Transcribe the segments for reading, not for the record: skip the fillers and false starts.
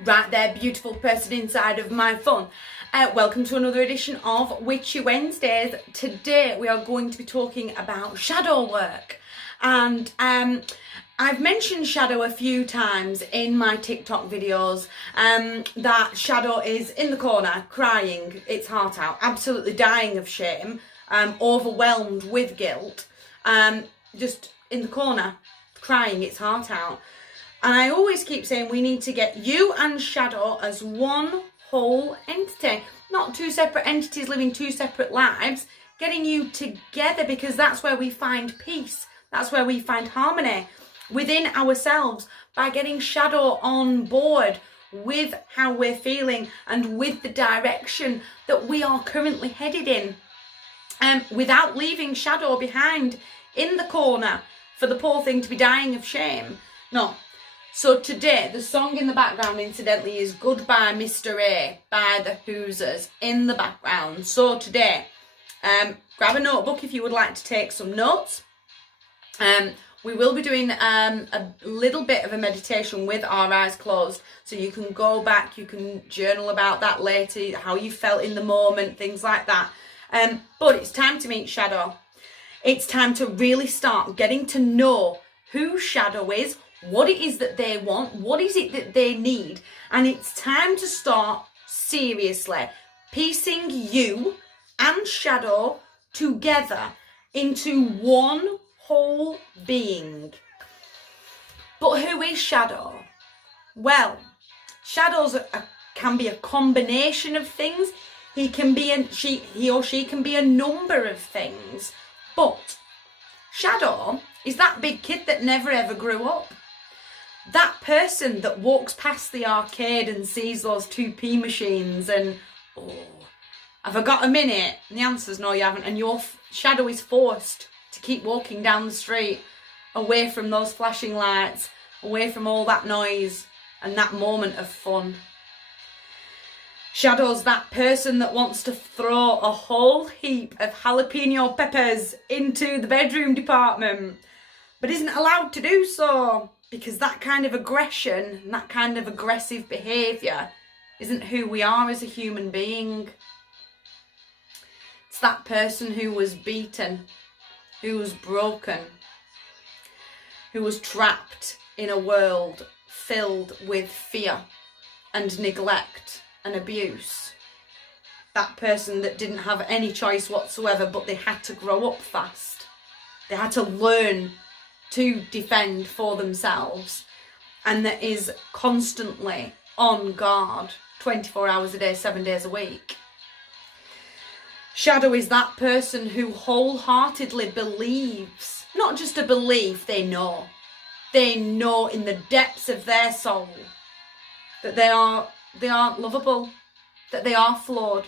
Right there, beautiful person inside of my phone. Welcome to another edition of Witchy Wednesdays. Today we are going to be talking about shadow work. And I've mentioned shadow a few times in my TikTok videos, that shadow is in the corner, crying its heart out, absolutely dying of shame, overwhelmed with guilt, just in the corner, crying its heart out. And I always keep saying we need to get you and shadow as one whole entity, not two separate entities living two separate lives, getting you together, because that's where we find peace. That's where we find harmony within ourselves, by getting shadow on board with how we're feeling and with the direction that we are currently headed in, without leaving shadow behind in the corner for the poor thing to be dying of shame. No. So today, the song in the background, incidentally, is Goodbye Mr. A by the Hoosiers in the background. So today, grab a notebook if you would like to take some notes. We will be doing a little bit of a meditation with our eyes closed. So you can go back, you can journal about that later, how you felt in the moment, things like that. But it's time to meet shadow. It's time to really start getting to know who shadow is, what it is that they want, what is it that they need. And it's time to start seriously piecing you and shadow together into one whole being. But who is shadow? Well, shadows can be a combination of things. He or she can be a number of things. But shadow is that big kid that never ever grew up. That person that walks past the arcade and sees those 2p machines and, oh, have I got a minute? And the answer's no, you haven't. And your shadow is forced to keep walking down the street, away from those flashing lights, away from all that noise and that moment of fun. Shadow's that person that wants to throw a whole heap of jalapeno peppers into the bedroom department, but isn't allowed to do so, because that kind of aggression and that kind of aggressive behaviour isn't who we are as a human being. It's that person who was beaten, who was broken, who was trapped in a world filled with fear and neglect and abuse. That person that didn't have any choice whatsoever, but they had to grow up fast. They had to learn to defend for themselves, and that is constantly on guard 24 hours a day, 7 days a week. Shadow is that person who wholeheartedly believes, not just a belief, they know in the depths of their soul that they aren't lovable, that they are flawed,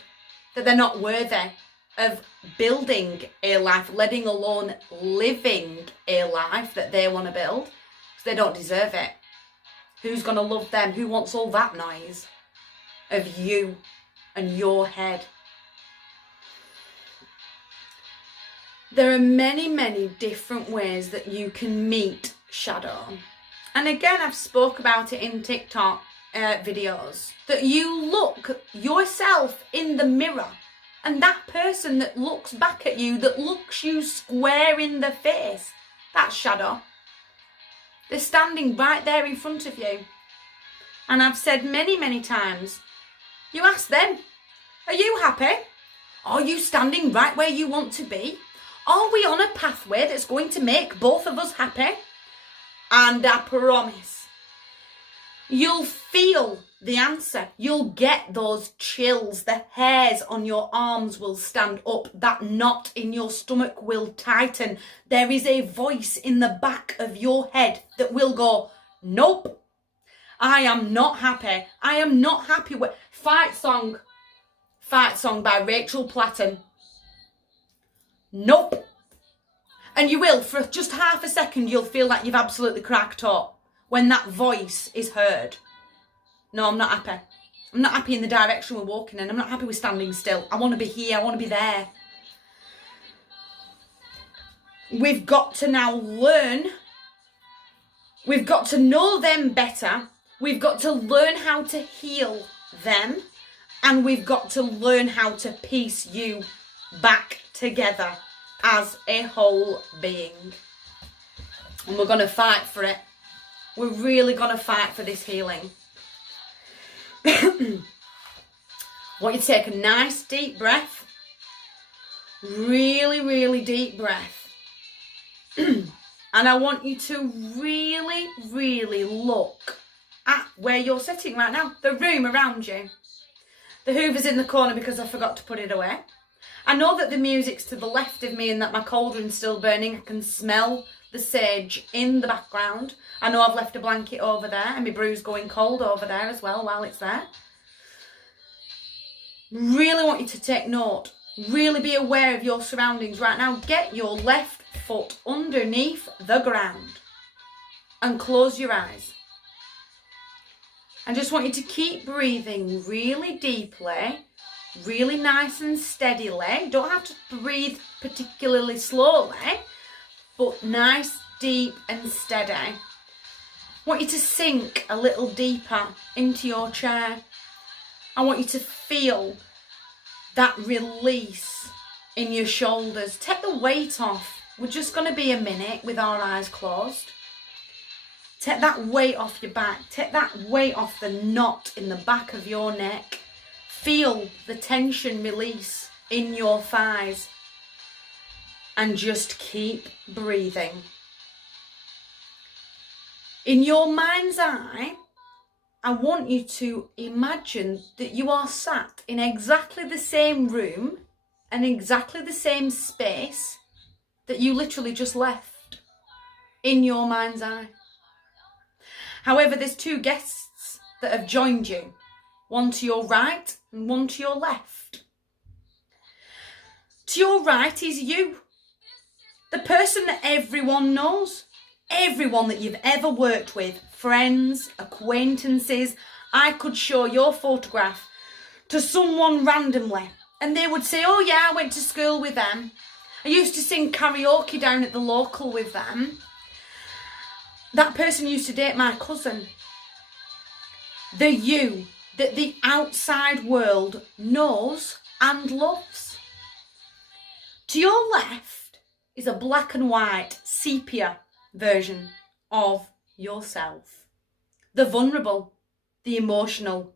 that they're not worthy of building a life, letting alone living a life that they want to build, because they don't deserve it. Who's going to love them? Who wants all that noise of you and your head? There are many, many different ways that you can meet shadow. And again, I've spoke about it in TikTok videos, that you look yourself in the mirror, and that person that looks back at you, that looks you square in the face, that's shadow. They're standing right there in front of you. And I've said many, many times, you ask them, are you happy? Are you standing right where you want to be? Are we on a pathway that's going to make both of us happy? And I promise, you'll feel the answer. You'll get those chills. The hairs on your arms will stand up. That knot in your stomach will tighten. There is a voice in the back of your head that will go, nope, I am not happy. I am not happy with Fight Song by Rachel Platten. Nope. And you will, for just half a second, you'll feel like you've absolutely cracked up when that voice is heard. No, I'm not happy. I'm not happy in the direction we're walking in. I'm not happy with standing still. I want to be here. I want to be there. We've got to now learn. We've got to know them better. We've got to learn how to heal them, and we've got to learn how to piece you back together as a whole being. And we're going to fight for it. We're really going to fight for this healing. I want you to take a nice deep breath. Really, really deep breath. And I want you to really, really look at where you're sitting right now. The room around you. The Hoover's in the corner because I forgot to put it away. I know that the music's to the left of me and that my cauldron's still burning. I can smell the sage in the background. I know I've left a blanket over there and my brew's going cold over there as well while it's there. Really want you to take note. Really be aware of your surroundings right now. Get your left foot underneath the ground and close your eyes. I just want you to keep breathing really deeply, really nice and steadily. You don't have to breathe particularly slowly, but nice, deep and steady. I want you to sink a little deeper into your chair. I want you to feel that release in your shoulders. Take the weight off. We're just going to be a minute with our eyes closed. Take that weight off your back. Take that weight off the knot in the back of your neck. Feel the tension release in your thighs. And just keep breathing. In your mind's eye, I want you to imagine that you are sat in exactly the same room and exactly the same space that you literally just left in your mind's eye. However, there's two guests that have joined you, one to your right and one to your left. To your right is you, the person that everyone knows, everyone that you've ever worked with, friends, acquaintances. I could show your photograph to someone randomly and they would say, oh yeah, I went to school with them. I used to sing karaoke down at the local with them. That person used to date my cousin. The you that the outside world knows and loves. To your left is a black and white sepia version of yourself. The vulnerable, the emotional,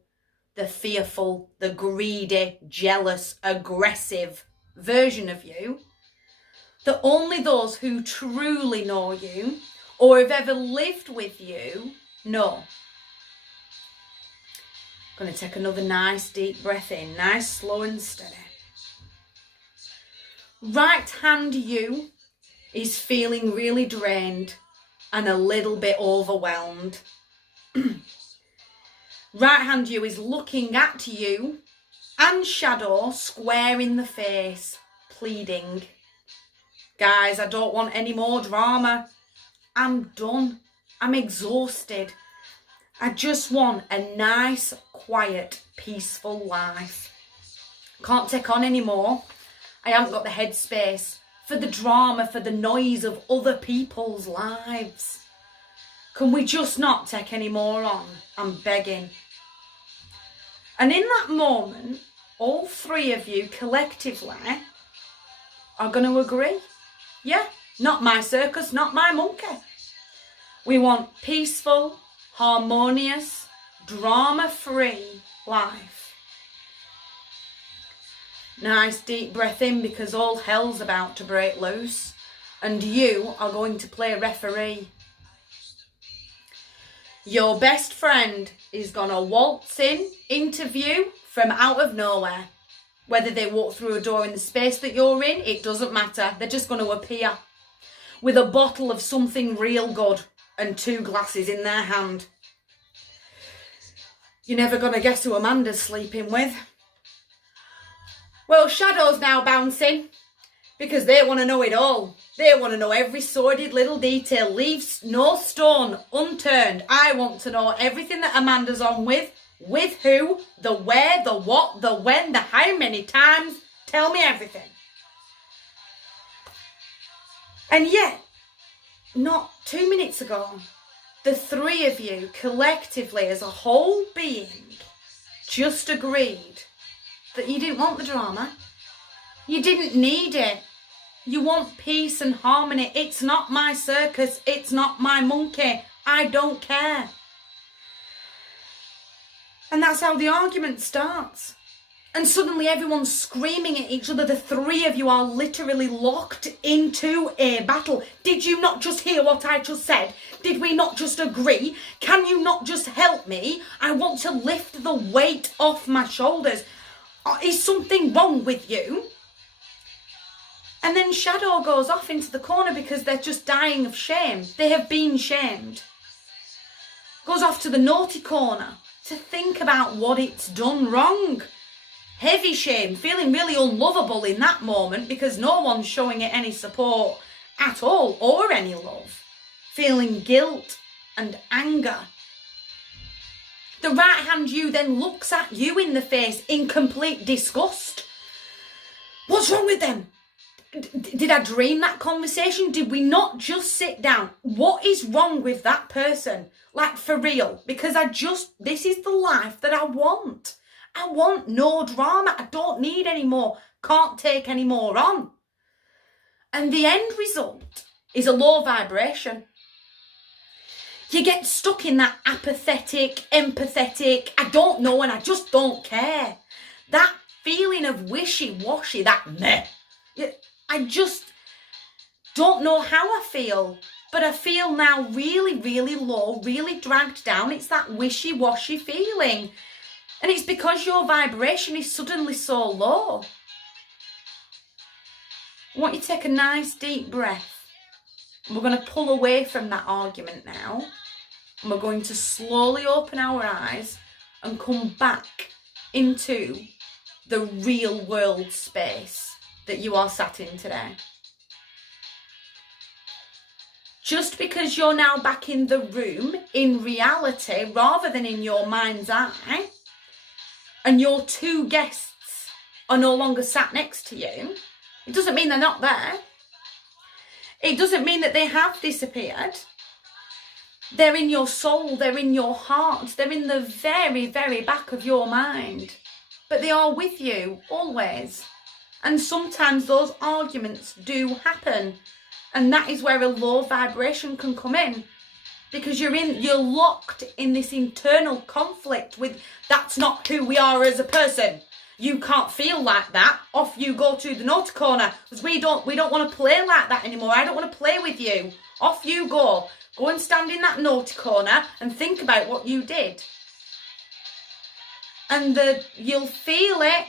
the fearful, the greedy, jealous, aggressive version of you that only those who truly know you or have ever lived with you know. I'm going to take another nice deep breath in, nice, slow and steady. Right hand you is feeling really drained and a little bit overwhelmed. Right hand you is looking at you and Shadow square in the face, pleading. Guys, I don't want any more drama. I'm done. I'm exhausted. I just want a nice, quiet, peaceful life. Can't take on anymore. I haven't got the headspace for the drama, for the noise of other people's lives. Can we just not take any more on? I'm begging. And in that moment, all three of you collectively are going to agree. Yeah, not my circus, not my monkey. We want peaceful, harmonious, drama-free life. Nice deep breath in because all hell's about to break loose and you are going to play referee. Your best friend is going to waltz in, interview from out of nowhere. Whether they walk through a door in the space that you're in, it doesn't matter. They're just going to appear with a bottle of something real good and 2 glasses in their hand. You're never going to guess who Amanda's sleeping with. Well, Shadow's now bouncing because they want to know it all. They want to know every sordid little detail. Leave no stone unturned. I want to know everything that Amanda's on with who, the where, the what, the when, the how many times. Tell me everything. And yet, not 2 minutes ago, the three of you collectively as a whole being just agreed that you didn't want the drama. You didn't need it. You want peace and harmony. It's not my circus. It's not my monkey. I don't care. And that's how the argument starts. And suddenly everyone's screaming at each other. The three of you are literally locked into a battle. Did you not just hear what I just said? Did we not just agree? Can you not just help me? I want to lift the weight off my shoulders. Is something wrong with you? And then Shadow goes off into the corner because they're just dying of shame. They have been shamed. Goes off to the naughty corner to think about what it's done wrong. Heavy shame, feeling really unlovable in that moment because no one's showing it any support at all or any love. Feeling guilt and anger. The right hand you then looks at you in the face in complete disgust. What's wrong with them? Did I dream that conversation? Did we not just sit down? What is wrong with that person? Like, for real. Because this is the life that I want. I want no drama. I don't need any more. Can't take any more on. And the end result is a low vibration. You get stuck in that apathetic, empathetic, I don't know and I just don't care. That feeling of wishy-washy, that meh. I just don't know how I feel, but I feel now really, really low, really dragged down. It's that wishy-washy feeling. And it's because your vibration is suddenly so low. I want you to take a nice deep breath. We're going to pull away from that argument now. And we're going to slowly open our eyes and come back into the real world space that you are sat in today. Just because you're now back in the room, in reality, rather than in your mind's eye, and your two guests are no longer sat next to you, it doesn't mean they're not there. It doesn't mean that they have disappeared. They're in your soul, they're in your heart, they're in the very, very back of your mind. But they are with you, always. And sometimes those arguments do happen. And that is where a low vibration can come in. Because you're locked in this internal conflict with, that's not who we are as a person. You can't feel like that. Off you go to the naughty corner. Because we don't want to play like that anymore. I don't want to play with you. Off you go. Go and stand in that naughty corner and think about what you did. And you'll feel it.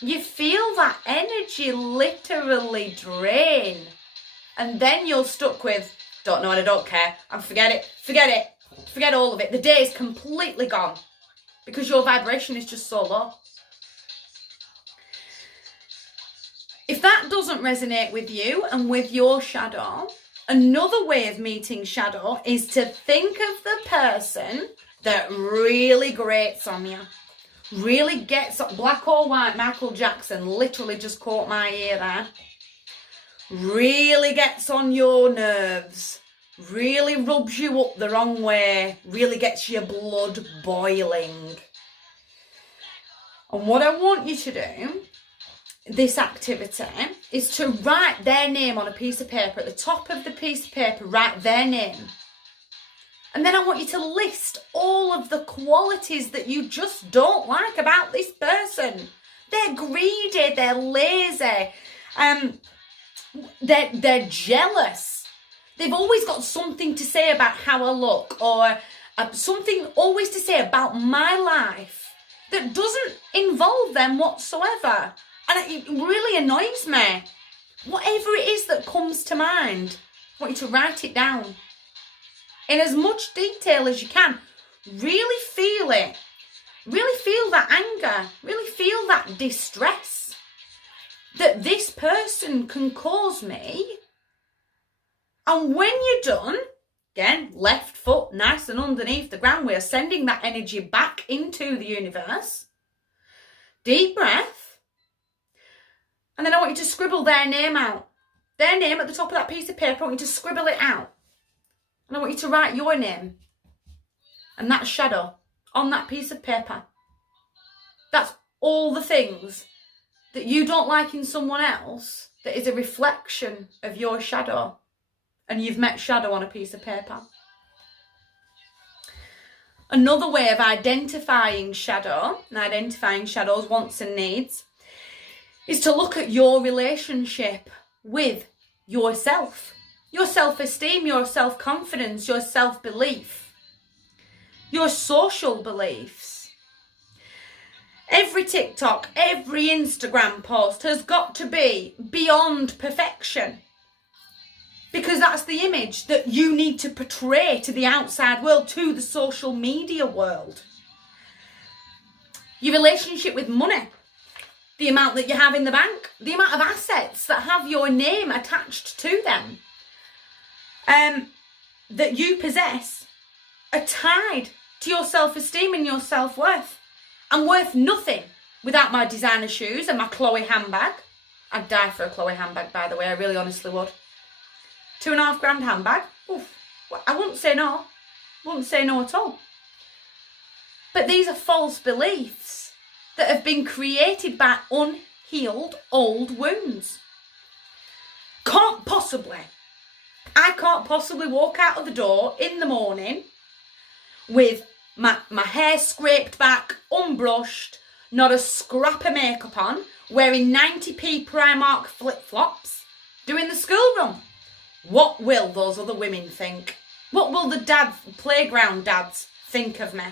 You feel that energy literally drain. And then you're stuck with, don't know and I don't care. And forget it. Forget all of it. The day is completely gone. Because your vibration is just so low. If that doesn't resonate with you and with your shadow, another way of meeting shadow is to think of the person that really grates on you. Really gets up, black or white, Michael Jackson literally just caught my ear there. Really gets on your nerves. Really rubs you up the wrong way. Really gets your blood boiling. And what I want you to do, this activity, is to write their name on a piece of paper. At the top of the piece of paper, write their name. And then I want you to list all of the qualities that you just don't like about this person. They're greedy, they're lazy, they're jealous. They've always got something to say about how I look, or something always to say about my life that doesn't involve them whatsoever. And it really annoys me. Whatever it is that comes to mind, I want you to write it down. In as much detail as you can. Really feel it. Really feel that anger. Really feel that distress that this person can cause me. And when you're done, again, left foot nice and underneath the ground, we are sending that energy back into the universe. Deep breath. And then I want you to scribble their name out. Their name at the top of that piece of paper, I want you to scribble it out. And I want you to write your name and that shadow on that piece of paper. That's all the things that you don't like in someone else that is a reflection of your shadow. And you've met shadow on a piece of paper. Another way of identifying shadow and identifying shadows, wants and needs, is to look at your relationship with yourself. Your self-esteem, your self-confidence, your self-belief, your social beliefs. Every TikTok, every Instagram post has got to be beyond perfection. Because that's the image that you need to portray to the outside world, to the social media world. Your relationship with money, the amount that you have in the bank, the amount of assets that have your name attached to them, that you possess, are tied to your self-esteem and your self-worth. I'm worth nothing without my designer shoes and my Chloe handbag. I'd die for a Chloe handbag, by the way, I really honestly would. £2,500 handbag. Oof, I wouldn't say no. Wouldn't say no at all. But these are false beliefs that have been created by unhealed old wounds. I can't possibly walk out of the door in the morning with my hair scraped back, unbrushed, not a scrap of makeup on, wearing 90p Primark flip-flops, doing the school run. What will those other women think? What will the playground dads think of me?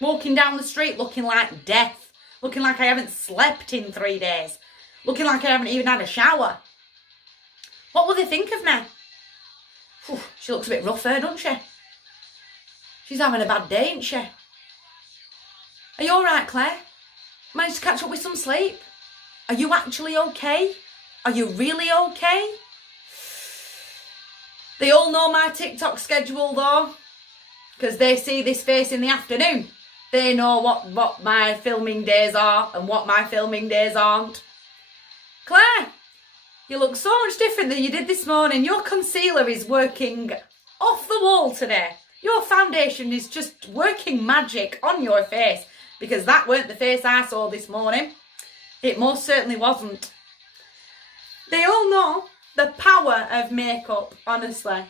Walking down the street looking like death, looking like I haven't slept in 3 days, looking like I haven't even had a shower. What will they think of me? Whew, she looks a bit rough there, doesn't she? She's having a bad day, ain't she? Are you alright, Claire? Managed to catch up with some sleep? Are you actually okay? Are you really okay? They all know my TikTok schedule though, because they see this face in the afternoon. They know what my filming days are and what my filming days aren't. Claire, you look so much different than you did this morning. Your concealer is working off the wall today. Your foundation is just working magic on your face, because that weren't the face I saw this morning. It most certainly wasn't. They all know the power of makeup, honestly.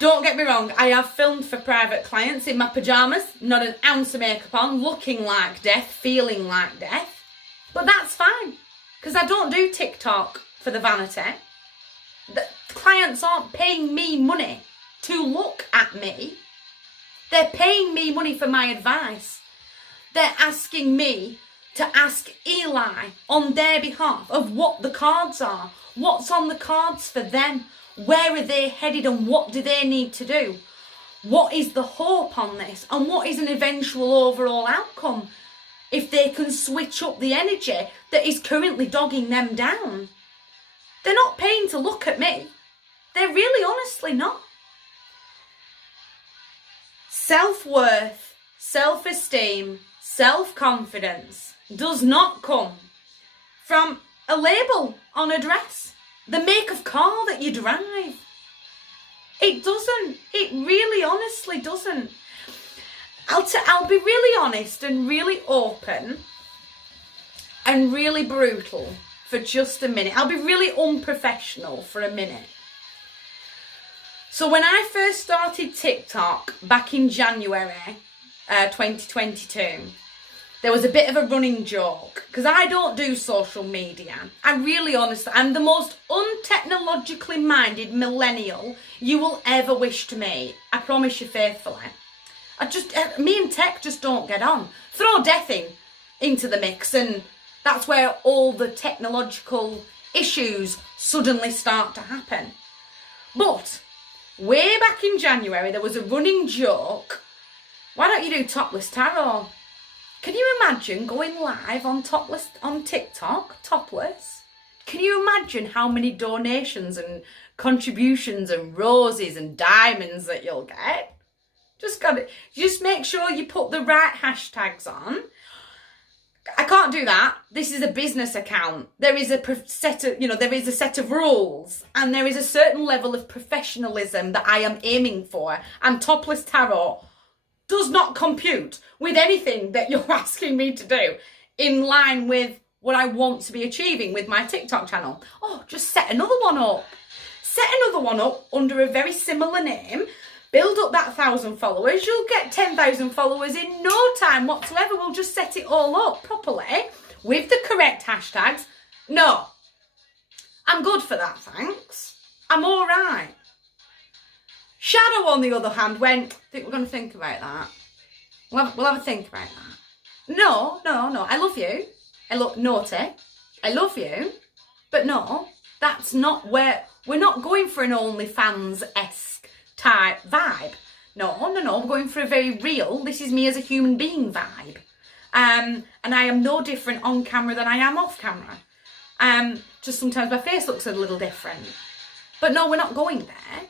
Don't get me wrong, I have filmed for private clients in my pyjamas, not an ounce of makeup on, looking like death, feeling like death. But that's fine, because I don't do TikTok for the vanity. The clients aren't paying me money to look at me. They're paying me money for my advice. They're asking me to ask Eli on their behalf of what the cards are, what's on the cards for them, where are they headed and what do they need to do? What is the hope on this and what is an eventual overall outcome if they can switch up the energy that is currently dogging them down? They're not paying to look at me. They're really honestly not. Self-worth, self-esteem, self-confidence does not come from a label on a dress, the make of car that you drive. It doesn't. It really honestly doesn't. I'll be really honest and really open and really brutal for just a minute. I'll be really unprofessional for a minute. So when I first started TikTok back in January 2022, there was a bit of a running joke, because I don't do social media. I really honestly, I'm the most untechnologically minded millennial you will ever wish to meet. I promise you faithfully. Me and tech just don't get on. Throw death into the mix and that's where all the technological issues suddenly start to happen. But way back in January, there was a running joke. Why don't you do topless tarot? Can you imagine going live on TikTok, topless? Can you imagine how many donations and contributions and roses and diamonds that you'll get? Just make sure you put the right hashtags on. I can't do that. This is a business account. There is a set of, there is a set of rules, and there is a certain level of professionalism that I am aiming for. And Topless Tarot does not compute with anything that you're asking me to do in line with what I want to be achieving with my TikTok channel. Oh, just set another one up. Set another one up under a very similar name. Build up that 1,000 followers. You'll get 10,000 followers in no time whatsoever. We'll just set it all up properly with the correct hashtags. No, I'm good for that, thanks. I'm all right. Shadow, on the other hand, went, I think we're going to think about that. We'll have a think about that. No. I love you. I look naughty. I love you. But no, that's not where, we're not going for an OnlyFans-esque type vibe. No, we're going for a very real, this is me as a human being vibe. And I am no different on camera than I am off camera. Just sometimes my face looks a little different. But no, we're not going there.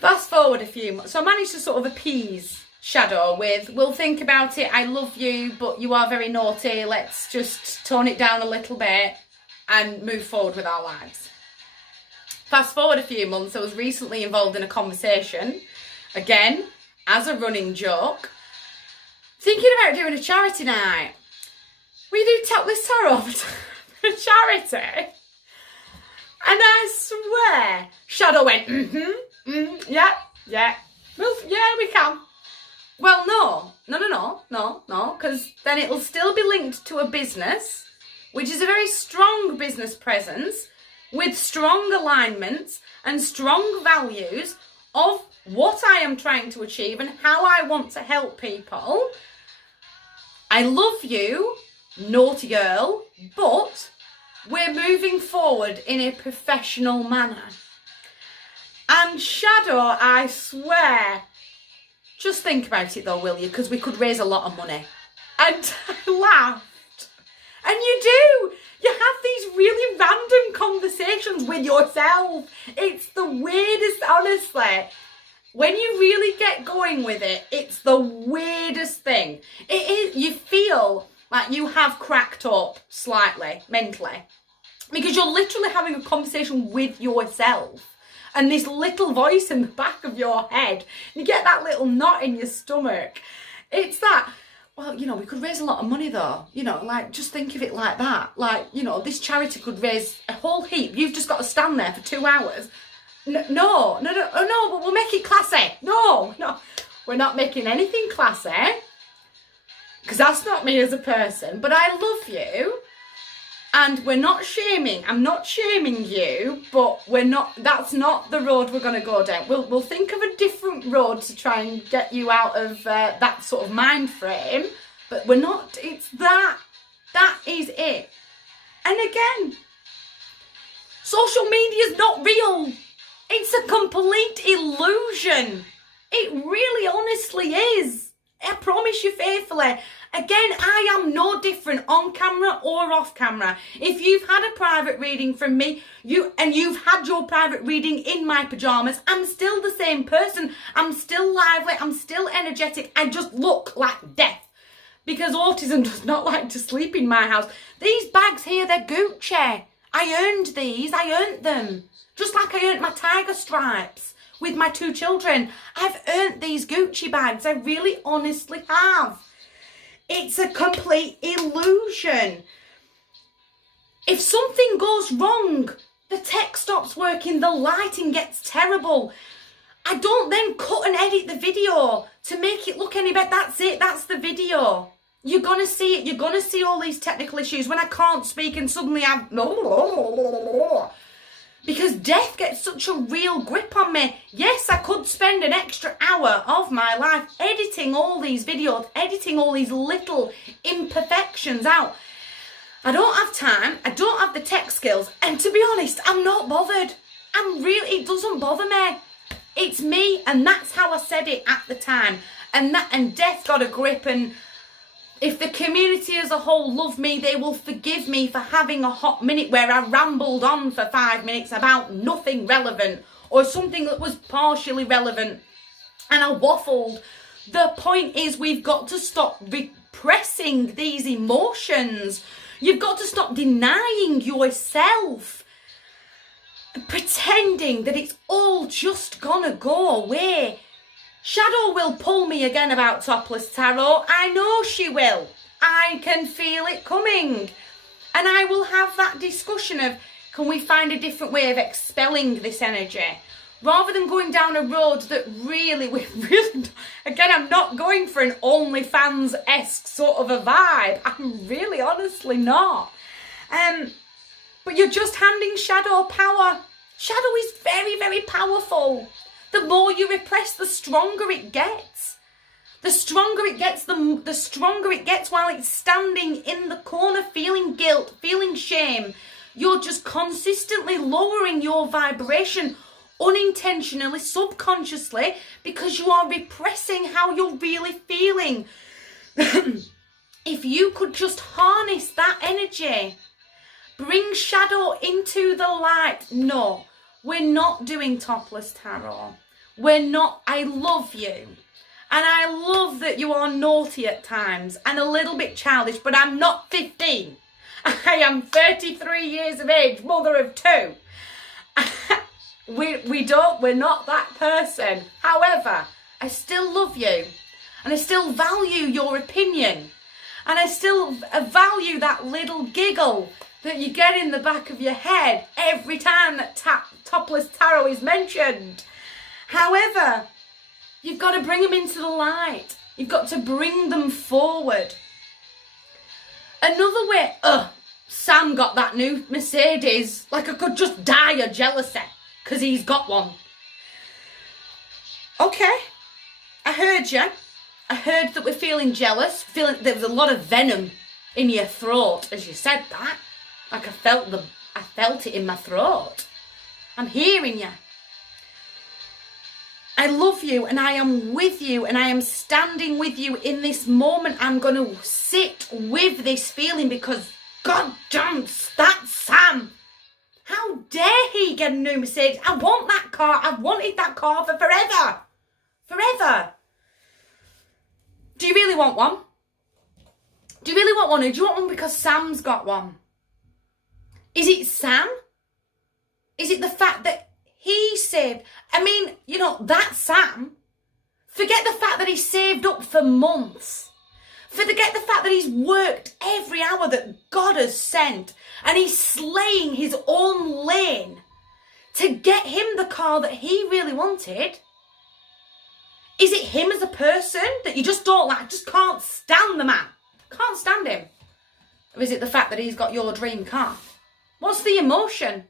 Fast forward a few months. So I managed to sort of appease Shadow with, we'll think about it, I love you, but you are very naughty, let's just tone it down a little bit and move forward with our lives. Fast forward a few months, I was recently involved in a conversation, again, as a running joke, thinking about doing a charity night. We do Topless Tarot for charity. And I swear, Shadow went, yeah, well, yeah, we can. Well, no, because then it'll still be linked to a business, which is a very strong business presence, with strong alignments and strong values of what I am trying to achieve and how I want to help people. I love you, naughty girl, but we're moving forward in a professional manner. And Shadow, I swear, just think about it though, will you? Because we could raise a lot of money. And I laughed. And you do. You have these really random conversations with yourself. It's the weirdest, honestly. When you really get going with it, it's the weirdest thing. It is. You feel like you have cracked up slightly, mentally. Because you're literally having a conversation with yourself. And this little voice in the back of your head, you get that little knot in your stomach. It's that, well, we could raise a lot of money though. Like, just think of it like that. Like, this charity could raise a whole heap. You've just got to stand there for 2 hours. No, but we'll make it classy. No, we're not making anything classy. Because that's not me as a person. But I love you. And we're not shaming, I'm not shaming you, but that's not the road we're going to go down. We'll think of a different road to try and get you out of that sort of mind frame, but we're not, it's that is it. And again, social media is not real. It's a complete illusion. It really honestly is. I promise you faithfully. Again, I am no different on camera or off camera. If you've had a private reading from me, and you've had your private reading in my pajamas, I'm still the same person. I'm still lively. I'm still energetic. I just look like death. Because autism does not like to sleep in my house. These bags here, they're Gucci. I earned these. I earned them. Just like I earned my tiger stripes with my 2 children. I've earned these Gucci bags. I really honestly have. It's a complete illusion. If something goes wrong, the tech stops working, the lighting gets terrible, I don't then cut and edit the video to make it look any better. That's it. That's the video. You're going to see it. You're going to see all these technical issues when I can't speak and suddenly I'm... Because death gets such a real grip on me. Yes, I could spend an extra hour of my life editing all these videos, editing all these little imperfections out. I don't have time. I don't have the tech skills. And to be honest, I'm not bothered. It doesn't bother me. It's me. And that's how I said it at the time. And death got a grip, and if the community as a whole love me, they will forgive me for having a hot minute where I rambled on for 5 minutes about nothing relevant or something that was partially relevant, and I waffled The point is we've got to stop repressing these emotions. You've got to stop denying yourself, pretending that it's all just gonna go away. Shadow will pull me again about Topless Tarot. I know she will. I can feel it coming. And I will have that discussion of, can we find a different way of expelling this energy? Rather than going down a road that really, again, I'm not going for an OnlyFans-esque sort of a vibe. I'm really honestly not. But you're just handing Shadow power. Shadow is very, very powerful. The more you repress, the stronger it gets. The stronger it gets, the stronger it gets while it's standing in the corner feeling guilt, feeling shame. You're just consistently lowering your vibration unintentionally, subconsciously, because you are repressing how you're really feeling. If you could just harness that energy, bring Shadow into the light. No, we're not doing Topless Tarot. We're not. I love you. And I love that you are naughty at times and a little bit childish, but I'm not 15. I am 33 years of age, mother of 2. We're not that person. However, I still love you and I still value your opinion and I still value that little giggle that you get in the back of your head every time that Topless Tarot is mentioned. However, you've got to bring them into the light. You've got to bring them forward. Another way, Sam got that new Mercedes, like I could just die of jealousy because he's got one. Okay, I heard you. I heard that we're feeling jealous, feeling there was a lot of venom in your throat as you said that. Like I felt it in my throat. I'm hearing you. I love you and I am with you and I am standing with you in this moment. I'm going to sit with this feeling because God damn, that's Sam. How dare he get a new Mercedes? I want that car. I've wanted that car for forever. Forever. Do you really want one? Do you really want one? Or do you want one because Sam's got one? Is it Sam? Is it the fact that he saved? I mean, you know, that Sam. Forget the fact that he saved up for months. Forget the fact that he's worked every hour that God has sent. And he's slaying his own lane to get him the car that he really wanted. Is it him as a person that you just don't like? Just can't stand the man. Can't stand him. Or is it the fact that he's got your dream car? What's the emotion?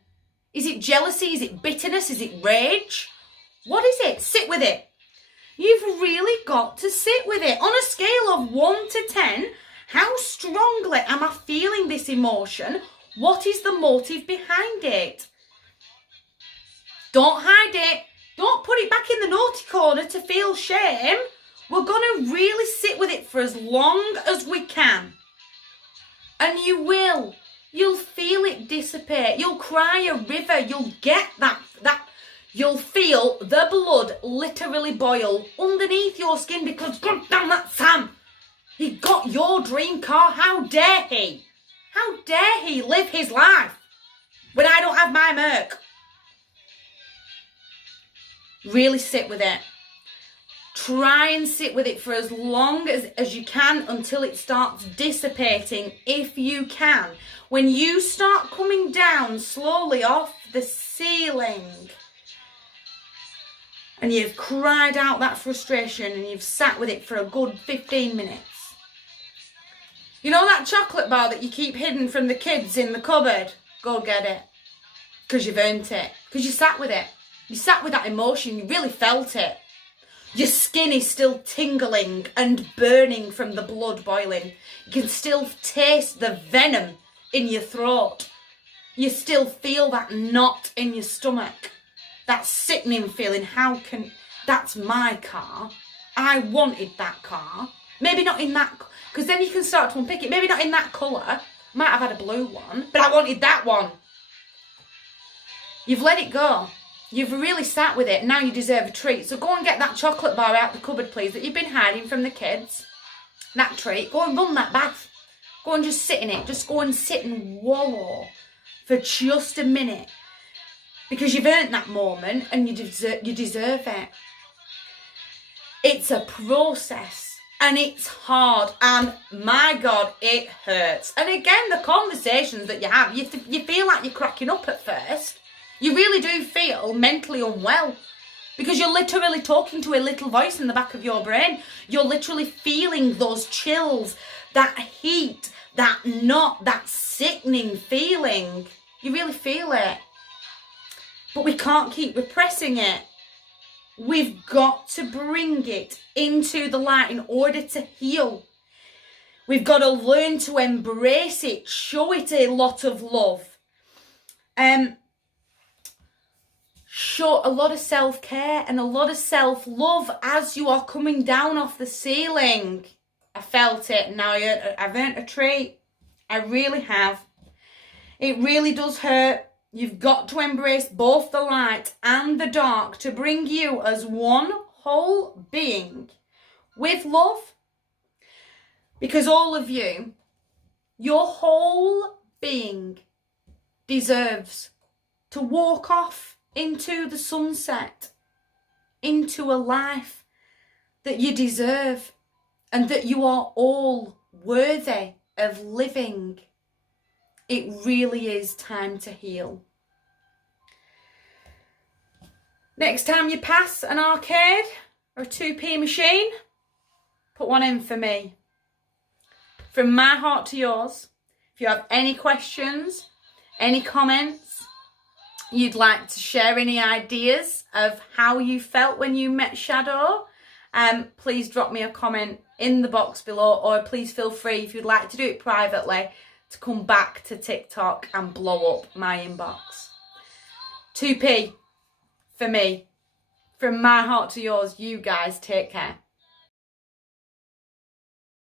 Is it jealousy? Is it bitterness? Is it rage? What is it? Sit with it. You've really got to sit with it. On a scale of 1 to 10, how strongly am I feeling this emotion? What is the motive behind it? Don't hide it. Don't put it back in the naughty corner to feel shame. We're going to really sit with it for as long as we can. And you will. You'll feel it dissipate. You'll cry a river. You'll get that. You'll feel the blood literally boil underneath your skin because, God damn, that Sam. He got your dream car. How dare he? How dare he live his life when I don't have my Merc? Really sit with it. Try and sit with it for as long as you can until it starts dissipating, if you can. When you start coming down slowly off the ceiling and you've cried out that frustration and you've sat with it for a good 15 minutes. You know that chocolate bar that you keep hidden from the kids in the cupboard? Go get it. Because you've earned it. Because you sat with it. You sat with that emotion. You really felt it. Your skin is still tingling and burning from the blood boiling. You can still taste the venom in your throat. You still feel that knot in your stomach. That sickening feeling. That's my car. I wanted that car. Maybe not in that, because then you can start to unpick it. Maybe not in that colour. Might have had a blue one, but I wanted that one. You've let it go. You've really sat with it. Now you deserve a treat. So go and get that chocolate bar out the cupboard, please, that you've been hiding from the kids. That treat. Go and run that bath. Go and just sit in it. Just go and sit and wallow for just a minute. Because you've earned that moment and you deserve it. It's a process. And it's hard, and my God, it hurts. And again, the conversations that you have, you feel like you're cracking up at first. You really do feel mentally unwell because you're literally talking to a little voice in the back of your brain. You're literally feeling those chills, that heat, that knot, that sickening feeling. You really feel it. But we can't keep repressing it. We've got to bring it into the light in order to heal. We've got to learn to embrace it, show it a lot of love. Show a lot of self-care and a lot of self-love as you are coming down off the ceiling. I felt it. Now I've earned a treat. I really have. It really does hurt. You've got to embrace both the light and the dark to bring you as one whole being with love. Because all of you, your whole being deserves to walk off into the sunset, into a life that you deserve and that you are all worthy of living. It really is time to heal. Next time you pass an arcade or a 2p machine, put one in for me. From my heart to yours, if you have any questions, any comments, you'd like to share any ideas of how you felt when you met Shadow, please drop me a comment in the box below, or please feel free, if you'd like to do it privately, to come back to TikTok and blow up my inbox. 2p for me. From my heart to yours, you guys take care.